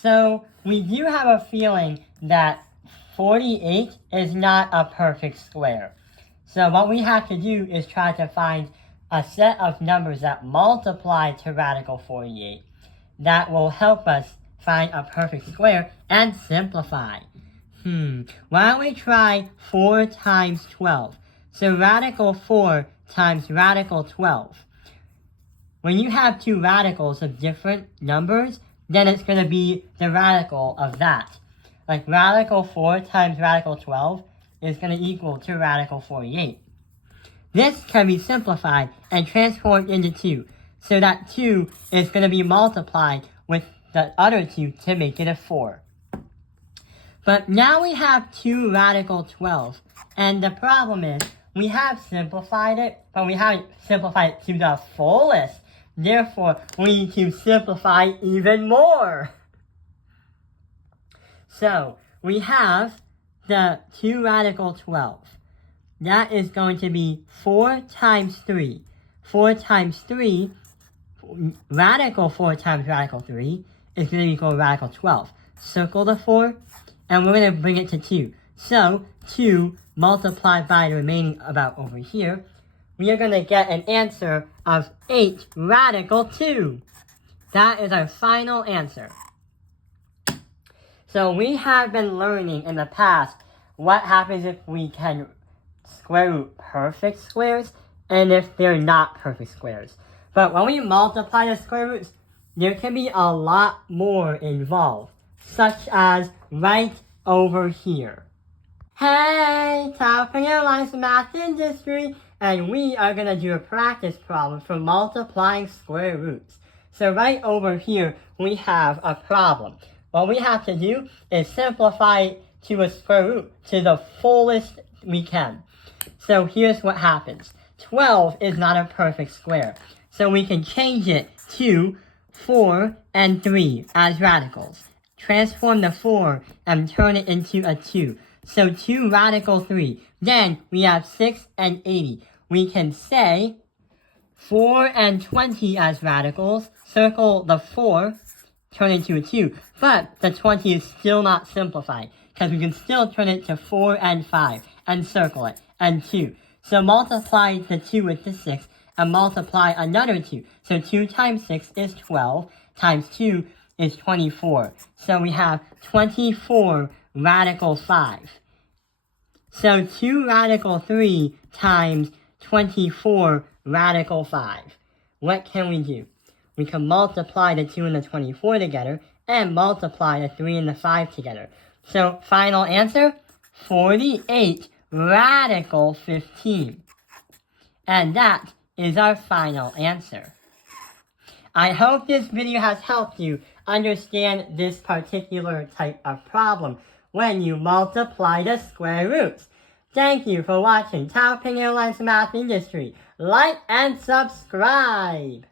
So we do have a feeling that 48 is not a perfect square. So what we have to do is try to find a set of numbers that multiply to radical 48 that will help us find a perfect square and simplify. Why don't we try 4 times 12? So radical 4 times radical 12. When you have two radicals of different numbers, then it's going to be the radical of that. Like radical 4 times radical 12 is going to equal to radical 48. This can be simplified and transformed into 2, so that 2 is going to be multiplied with the other 2 to make it a 4. But now we have 2 radical 12, and the problem is we have simplified it, but we haven't simplified it to the fullest. Therefore, we need to simplify even more. So, we have the 2 radical 12. That is going to be 4 times 3. 4 times 3, radical 4 times radical 3, is going to equal radical 12. Circle the 4, and we're going to bring it to 2. So, 2 multiplied by the remaining about over here, we are going to get an answer of 8 radical 2. That is our final answer. So we have been learning in the past what happens if we can square root perfect squares and if they're not perfect squares. But when we multiply the square roots, there can be a lot more involved, such as right over here. Hey, California Airlines Math Industry, and we are going to do a practice problem for multiplying square roots. So right over here, we have a problem. What we have to do is simplify it to a square root to the fullest we can. So here's what happens. 12 is not a perfect square. So we can change it to 4 and 3 as radicals. Transform the 4 and turn it into a 2. So 2 radical 3. Then we have 6 and 80. We can say 4 and 20 as radicals. Circle the 4, turn it into a 2. But the 20 is still not simplified, because we can still turn it to 4 and 5 and circle it, and 2. So multiply the 2 with the 6 and multiply another 2. So 2 times 6 is 12, times 2 is 24. So we have 24 radical 5. So 2 radical 3 times 24 radical 5. What can we do? We can multiply the 2 and the 24 together and multiply the 3 and the 5 together. So final answer, 48 radical 15. And that is our final answer. I hope this video has helped you understand this particular type of problem when you multiply the square roots. Thank you for watching Taoping Airlines Math Industry. Like and subscribe!